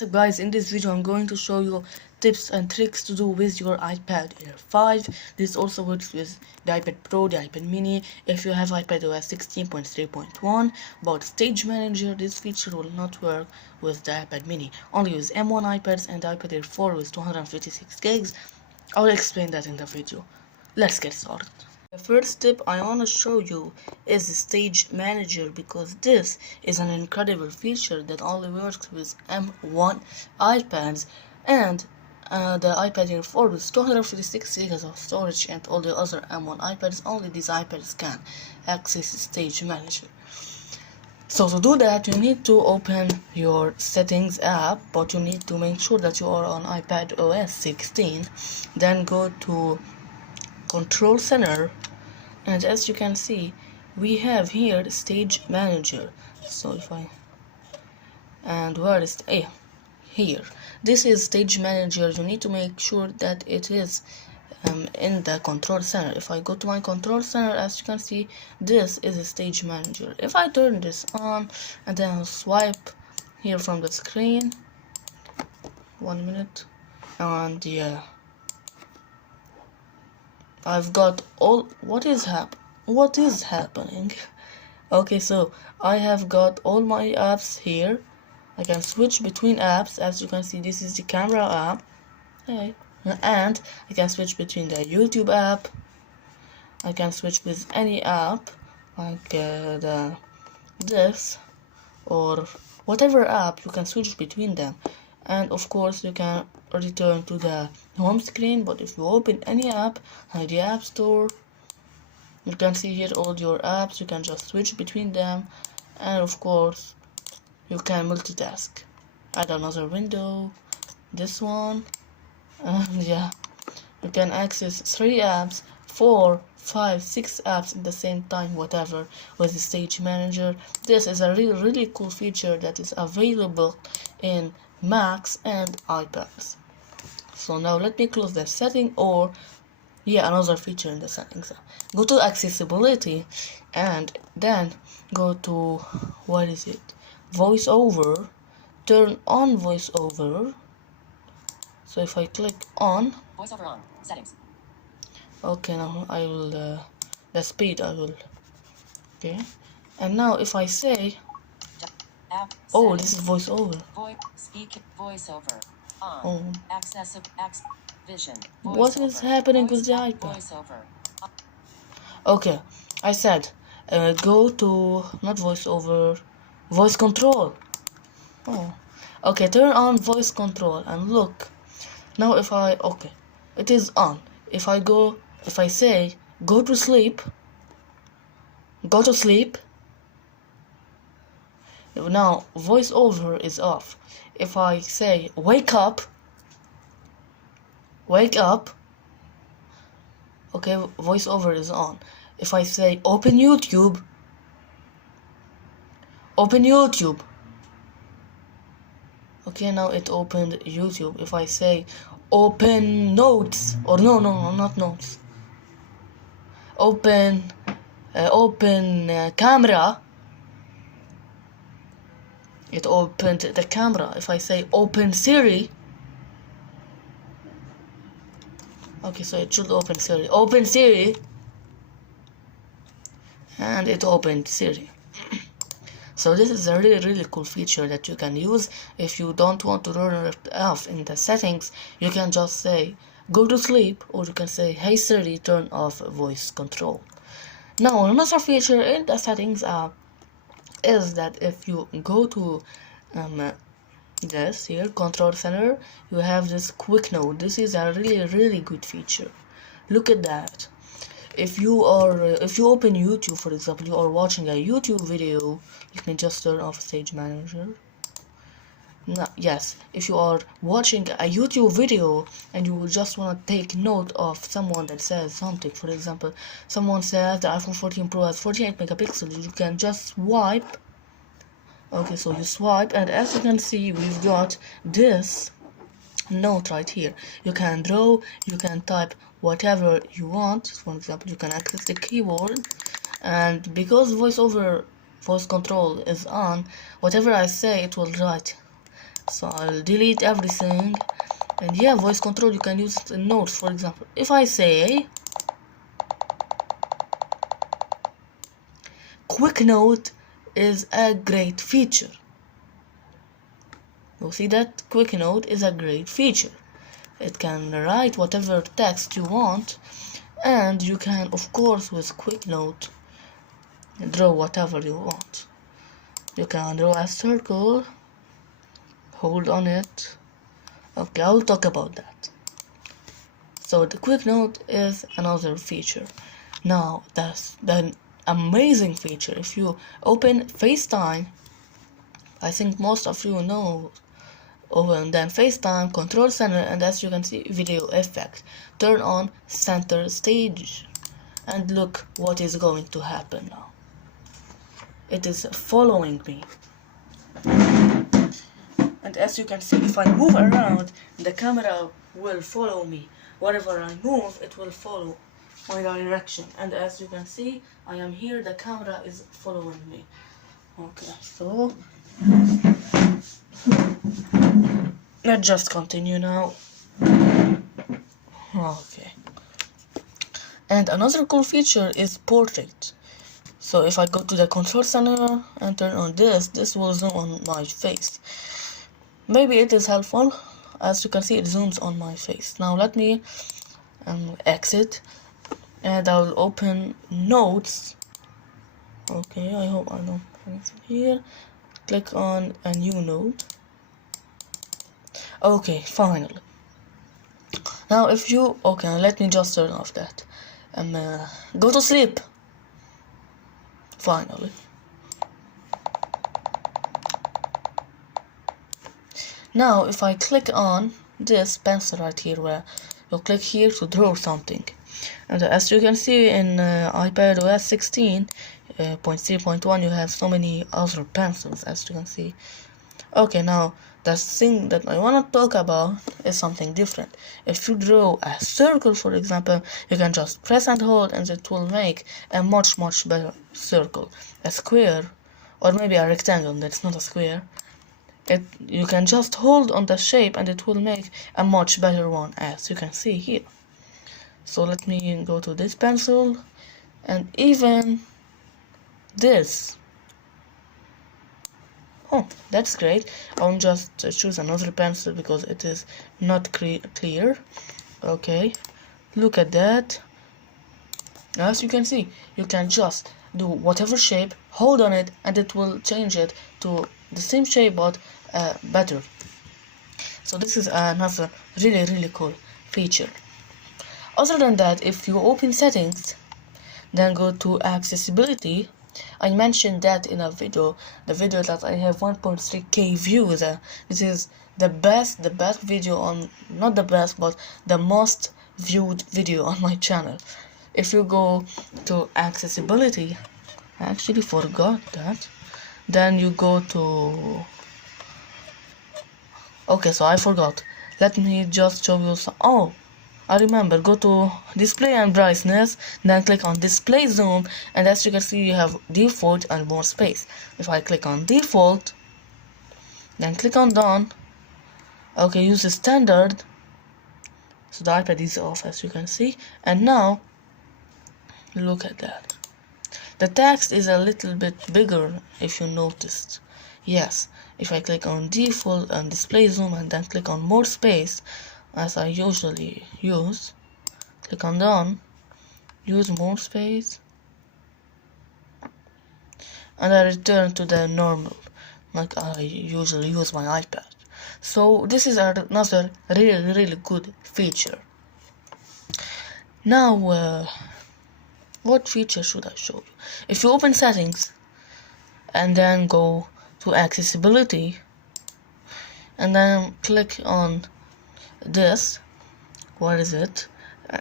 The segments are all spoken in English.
So guys, in this video I'm going to show you tips and tricks to do with your iPad Air 5. This also works with the iPad Pro, the iPad Mini. If you have iPadOS 16.3.1, about Stage Manager, this feature will not work with the iPad Mini. Only with M1 iPads and the iPad Air 4 with 256 gigs. I'll explain that in the video. Let's get started. The first tip I want to show you is the Stage Manager, because this is an incredible feature that only works with M1 iPads and the iPad Air 4 with 256 GB of storage, and all the other M1 iPads, only these iPads can access Stage Manager. So to do that, you need to open your settings app, but you need to make sure that you are on iPadOS 16. Then go to Control Center, and as you can see, we have here Stage Manager. So if I where is here, this is Stage Manager. You need to make sure that it is in the Control Center. If I go to my Control Center, as you can see, this is a Stage Manager. If I turn this on and then I'll swipe here from the screen, 1 minute, and yeah, I've got all. What is happening? Okay, so I have got all my apps here. I can switch between apps. As you can see, this is the camera app. Okay. And I can switch between the YouTube app. I can switch with any app, like this or whatever app. You can switch between them, and of course you can return to the home screen. But if you open any app like the App Store, you can see here all your apps. You can just switch between them, and of course you can multitask. Add another window, this one, and yeah, you can access 3 apps, 4, 5, 6 apps at the same time, whatever, with the Stage Manager. This is a really cool feature that is available in Macs and iPads. So now let me close the setting, or another feature in the settings. Go to accessibility and then go to, what is it, voiceover. Turn on voiceover. So if I click on voiceover on settings. Okay, now I will the speed I will. Okay, and now if I say app oh, settings. this is voiceover. Speak voiceover on. Oh, Vision. what is happening with the iPad? Voiceover. Okay, I said go to not voiceover, voice control. Oh, okay, turn on voice control and look. Now if I it is on. If I say go to sleep, now voiceover is off. If I say wake up, okay, voiceover is on. If I say open YouTube, okay, now it opened YouTube. If I say open notes, or no, not notes, open camera, it opened the camera. If I say open Siri, okay, so it should open Siri, and it opened Siri. So this is a really cool feature that you can use. If you don't want to turn it off in the settings, you can just say go to sleep, or you can say hey Siri, turn off voice control. Now another feature in the settings app is that if you go to this here Control Center, you have this quick note. This is a really good feature. Look at that. If you open YouTube, for example, you are watching a YouTube video, you can just turn off Stage Manager. Yes, if you are watching a YouTube video and you just want to take note of someone that says something, for example, someone says the iPhone 14 Pro has 48 megapixels, you can just swipe. Okay, so you swipe, and as you can see, we've got this note right here. You can draw, you can type whatever you want. For example, you can access the keyboard, and because voice control is on, whatever I say, it will write. So I'll delete everything. And yeah, voice control, you can use it in notes. For example, if I say quick note is a great feature, you'll see that quick note is a great feature. It can write whatever text you want, and you can, of course, with quick note draw whatever you want. You can draw a circle, hold on it. Okay, I'll talk about that. So the quick note is another feature. Now that's the amazing feature. If you open FaceTime, I think most of you know, open then FaceTime control center, and as you can see, video effect, turn on center stage, and look what is going to happen now. It is following me, and as you can see, if I move around, the camera will follow me. Wherever I move, it will follow my direction, and as you can see, I am here, the camera is following me. Okay, so let's just continue now. Okay, and another cool feature is portrait. So if I go to the control center and turn on this will zoom on my face. Maybe it is helpful. As you can see, it zooms on my face. Now let me exit, and I will open notes. Okay, I hope I don't find it here. Click on a new note. Okay, finally. Now if you, okay, let me just turn off that. Go to sleep. Finally. Now if I click on this pencil right here, where you'll click here to draw something, and as you can see in iPadOS 16.3.1 you have so many other pencils, as you can see. Okay, now the thing that I want to talk about is something different. If you draw a circle, for example, you can just press and hold, and it will make a much better circle. A square, or maybe a rectangle that's not a square, you can just hold on the shape and it will make a much better one, as you can see here. So let me go to this pencil, and even this. Oh, that's great. I'll just choose another pencil because it is not clear. Okay, look at that. As you can see, you can just do whatever shape, hold on it, and it will change it to the same shape but better. So this is another really cool feature. Other than that, if you open settings, then go to accessibility. I mentioned that in a video, the video that I have 1.3k views. This is the best video on, not the best, but the most viewed video on my channel. If you go to accessibility, I actually forgot that. Then you go to, okay, so I forgot. Let me just show you some. Oh, I remember. Go to display and brightness, then click on display zoom, and as you can see, you have default and more space. If I click on default, then click on done. Okay, use the standard. So the iPad is off, as you can see, and now look at that. The text is a little bit bigger, if you noticed. Yes, if I click on default and display zoom and then click on more space, as I usually use, click on done, use more space, and I return to the normal, like I usually use my iPad. So this is another really good feature. Now, what feature should I show you? If you open settings and then go to accessibility and then click on this, what is it?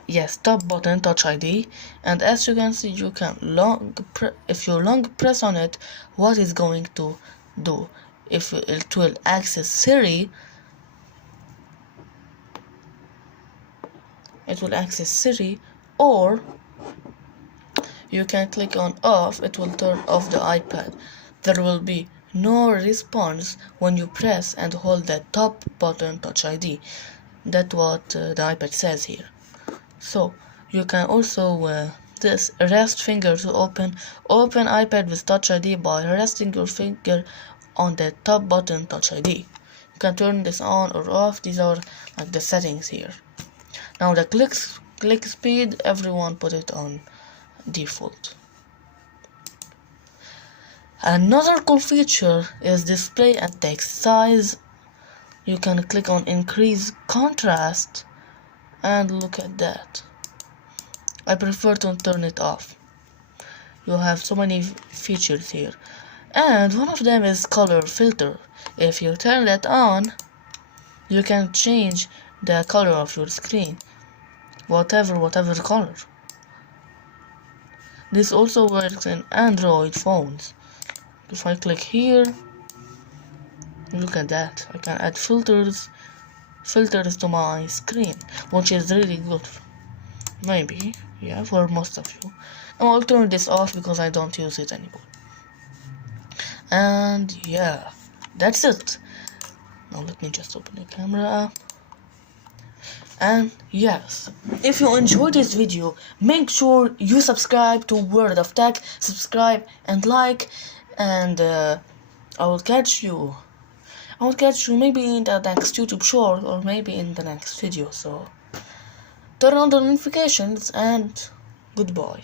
Yes, top button, touch ID, and as you can see, you can if you long press on it, what is going to do? If it will access Siri, it will access Siri, or you can click on off, it will turn off the iPad. There will be no response when you press and hold the top button Touch ID. That's what the iPad says here. So you can also this rest finger to open iPad with Touch ID by resting your finger on the top button Touch ID. You can turn this on or off. These are like the settings here. Now the click speed, everyone put it on default. Another cool feature is display and text size. You can click on increase contrast and look at that. I prefer to turn it off. You have so many features here. And one of them is color filter. If you turn that on, you can change the color of your screen. Whatever color. This also works in Android phones. If I click here, look at that. I can add filters to my screen, which is really good. Maybe, yeah, for most of you. I'll turn this off because I don't use it anymore. And yeah, that's it. Now let me just open the camera. And yes, if you enjoyed this video, make sure you subscribe to Word of Tech, subscribe and like, and I will catch you maybe in the next YouTube short or maybe in the next video. So turn on the notifications and goodbye.